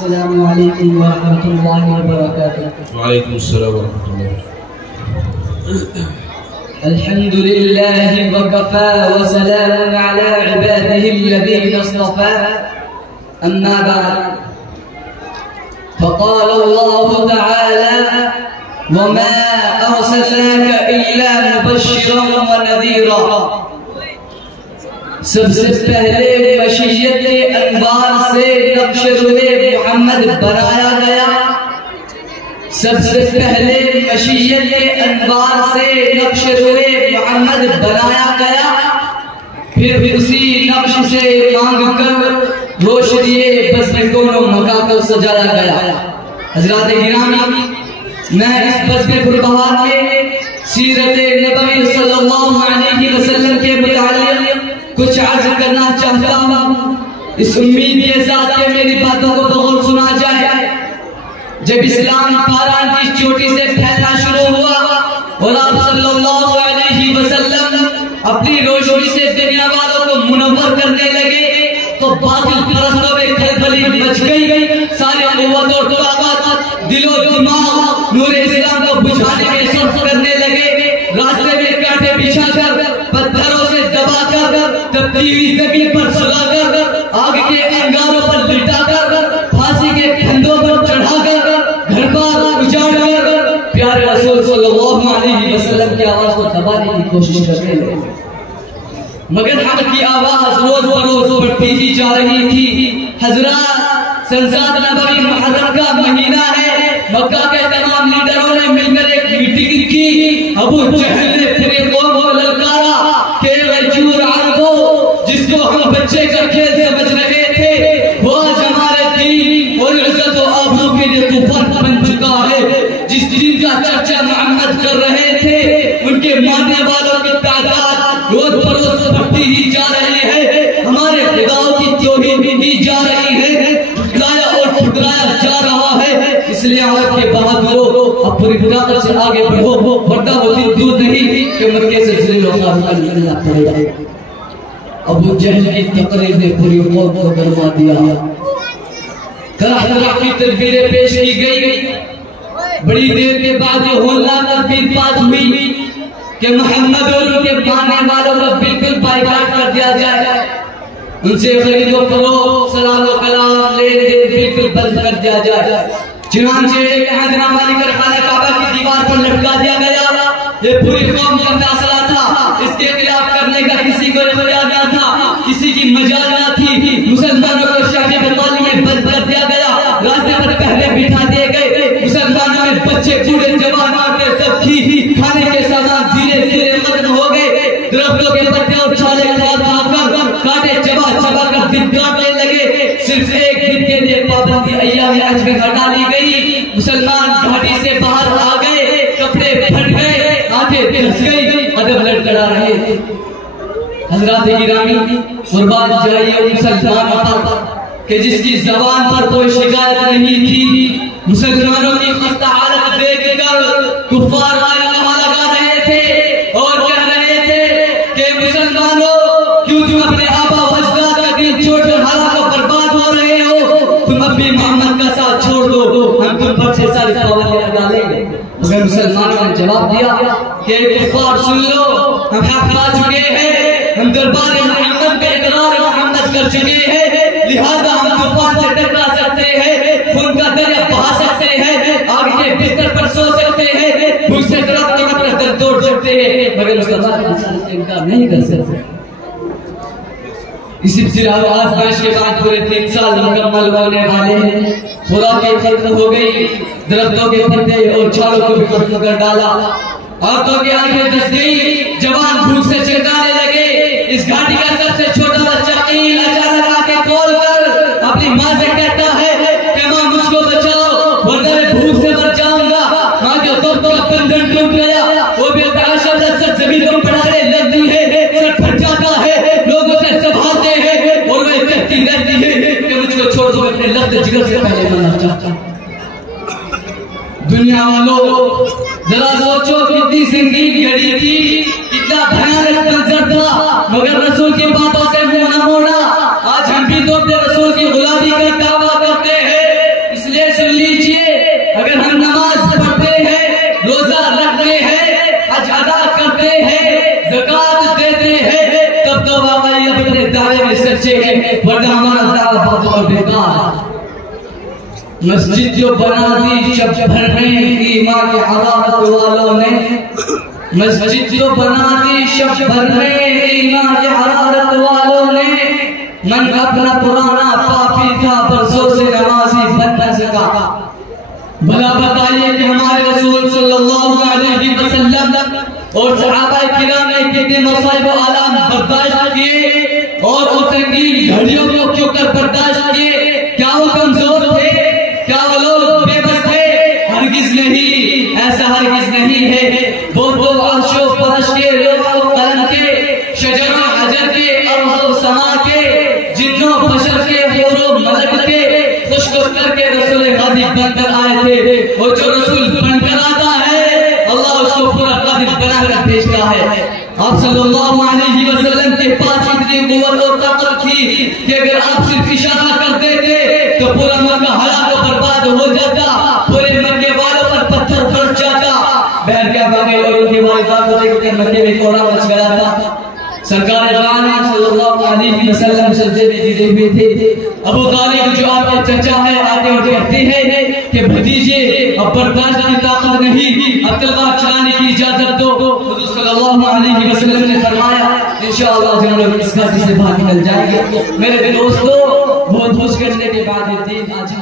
السلام عليكم ورحمة الله وبركاته. وعليكم السلام ورحمة الله. الحمد لله وكفى وسلام على عباده الذين اصطفى. أما بعد، فقال الله تعالى: وما أرسلناك إلا مبشرا ونذيرا. سب سے پہلے بشریت انوار سے نقش روئے محمد بنایا گیا. سب سے پہلے بشریت انوار سے نقش روئے محمد بنایا گیا. پھر اسی نقش سے مانگ کر روشنی بزم کونوں مکہ کو سجایا گیا. حضرات گرامی، میں اس بزم پربہار میں سیرت نبوی صلی اللہ علیہ وسلم کے متعلق کچھ عرض کرنا چاہتا ہوں، اس امید کے ساتھ کہ میری باتوں کو بغور سنا جائے. جب اسلام پاران کی چوٹی سے پھیلنا شروع ہوا اور آپ صلی اللہ علیہ وسلم اپنی روشنی سے دنیا والوں کو منور کرنے لگے تو باطل پرستوں میں کھلبلی مچ گئی. سارے قوت اور طاقت دل و دماغ نور اسلام کو بجھانے میں صرف کرنے لگے. راستے میں کانٹے بچھا کر، پتھروں سے دبا کر، تبدیلی زمین پر سلا کر، آگ کے انگاروں پر لٹا کر، پھانسی کے پھندوں پر چڑھا کر، گھر بار اجاڑ کر پیارے رسول صلی اللہ علیہ وسلم کی آواز کو دبانے کی کوشش کرتے ہیں. مگر حق کی آواز روز بروز بڑھتی ہی جا رہی تھی. حضرات، سنساد نبوی محرم کا مہینہ ہے. مکہ کے تمام لیڈروں نے مل کر ایک میٹنگ کی. ابو جہل نے پھر قوم کو للکارا کہ غیور عربو، جس کو ہم بچے کا کھیل سمجھ رہے تھے، وہ آج ہمارے دین اور عزت و آبرو کے لیے طوفان بن چکا ہے. جس دین کا چرچا محمد کر رہے تھے، ان کے ماننے والوں کی تعداد روز بروز بڑھتی ہی جا رہی ہے. ہمارے خداؤں کی توہین کی جا رہی ہے، ٹھکرایا اور ٹھکرایا جا رہا ہے. اس لیے آپ کے بہادروں، اب پوری طاقت سے آگے بڑھو، ورنہ وہ دن دور نہیں کہ مکے سے ذلیل و خوار کرنا پڑے گا. ابو جہل کی تقریر نے پوری قوم کو برما دیا. طرح طرح کی تدبیریں پیش کی گئی. بڑی دیر کے بعد یہ ہولناک تدبیر پاس ہوئی کہ محمد اور ان کے ماننے والوں کو بالکل بائیکاٹ کر دیا جائے. ان سے خرید و فروخت، سلام و کلام، لین دین بالکل بند کر دیا جائے. چنانچہ ایک عہدنامہ لکھ کر خانہ کعبہ کی دیوار پر لٹکا دیا گیا. یہ پوری قوم کا فیصلہ تھا. اس کے خلاف کرنے کا کسی کو اختیار نہ تھا، کسی کی مجال نہ تھی. مسلمانوں کو شہر بطالی میں بند کر دیا گیا. راستے پر پہلے بٹھا دیے گئے. مسلمانوں میں بچے، بوڑھے، جوان، عورتیں سب تھی. کھانے کے سامان دھیرے دھیرے ختم ہو گئے. درختوں کے پتے اور چھالے کھا کھا کر، کانٹے چبا چبا کر دن کاٹنے لگے. صرف ایک دن کے لیے پابندی ایام حج میں ہٹا لی گئی. مسلمان گھاٹی سے باہر آ گئے، کپڑے پھٹ گئے، آنکھیں دھس گئی، ادب لڑکھڑا رہے. حضرات گرامی، قربان جائیے مسلمانوں پر کہ جس کی زبان پر کوئی شکایت نہیں تھی. مسلمانوں کی خستہ حالت دیکھ کر کفار آیا وہاں لگا رہے تھے اور کہہ رہے تھے کہ مسلمانوں، کیوں تم اپنے آبا و اجداد کا دین چھوڑ کر حالات کو برباد ہو رہے ہو؟ تم اب بھی محمد کا ساتھ چھوڑ دو، ہم تم پر سے ساری پابندیاں لگا لیں گے. مگر مسلمانوں نے جواب دیا کہ کفار سن لو، ہم حق پا چکے ہیں، ہم دربار محمد پہ اقرار محمد کر چکے ہیں، لہذا ہم طوفان سے ٹکرا سکتے ہیں، خون کا دریا بہا سکتے ہیں، آگ کے بستر پر سو سکتے ہیں، بھوک سے درخت کے اپنا در توڑ سکتے ہیں، مگر مسلمان کی رسالت سے انکار نہیں کر سکتے. اس ابتلاء و آزمائش کے بعد پورے 3 سال مکمل ہونے والے ہیں. خوراکیں ختم ہو گئی، درختوں کے پتے اور چھالوں کو بھی ختم کر ڈالا. عورتوں کی آنکھیں دس گئی، جوان بھوک سے چڑکانے لگے. اس گھاٹی کا سب سے چھوٹا بچہ قیل اچانک آ کے کھول کر اپنی ماں سے کہتا ہے کہ ماں مجھ کو بچاؤ ورنہ میں بھوک سے مر جاؤں گا. ماں کے دو بندھن ٹوٹ گیا، وہ بے تحاشا لذت زمین پر پڑھانے لگتی ہے، سر پھٹ جاتا ہے، لوگ اسے سنبھالتے ہیں اور وہ کہتی رہتی ہے کہ مجھ کو چھوڑ دو، میں اپنے لفظ جگر سے پہلے مرنا چاہتا ہوں. دنیا والوں، ذرا سوچو کتنی سنگین گھڑی تھی، کتنا بھیانک منظر تھا، مگر رسول کی باتوں سے منہ نہ موڑا. آج ہم بھی تو اپنے رسول کی غلامی کا دعویٰ کرتے ہیں، ورنہ ہمارا دعویٰ بہت بیکار. مسجد جو بنا دی شب بھر میں ایمان حرارت والوں نے, مسجد جو بنا دی شب بھر میں ایمان حرارت والوں نے, من اپنا پرانا پاپی تھا برسوں سے نمازی بن نہ سکا. بھلا بتائیے کہ ہمارے رسول صلی اللہ علیہ وسلم اور صحابہ کرام نے کتنے مصائب و آلام برداشت کیے اور ان سنگین گھڑیوں کو کیوں کر برداشت کیے؟ کیا وہ کمزور تھے؟ کیا وہ لوگ بے بس تھے؟ ہرگز نہیں, ایسا ہرگز نہیں ہے. وہ تو عرش و فرش کے, لوح و قلم کے, شجر و حجر کے, ارض و سما کے, جنوں بشر کے, حور و ملک کے, خشک کر کے رسول غالب بن کر آئے تھے. اور جو رسول بن کر آتا ہے اللہ اس کو پورا قادر بنا کر بھیجتا ہے. آپ صلی اللہ علیہ وسلم کے پاس اتنی قوت اور طاقت تھی کہ اگر آپ صرف اشارہ کرتے تھے تو پورا مکہ ہلاک و برباد ہو جاتا, پورے مکے والوں پر پتھر برس جاتا. بہن کیا کہا گئے اور ان کی والدہ کو دیکھ کر مکے میں کوڑا مچ گیا تھا. سرکار جوان صلی اللہ علیہ وسلم سجدے میں گرے ہوئے تھے. ابو طالب جو آپ کے چچا ہے آتے اور کہتے ہیں کہ بھتیجے اب برداشت کی طاقت نہیں, اب تلوار چلانے کی اجازت دو. حضور صلی اللہ علیہ وسلم نے فرمایا انشاءاللہ جناب اس گھر سے باہر نکل جائیں گے. میرے دوستو بہت خوش کرنے کے بعد یہ دین آج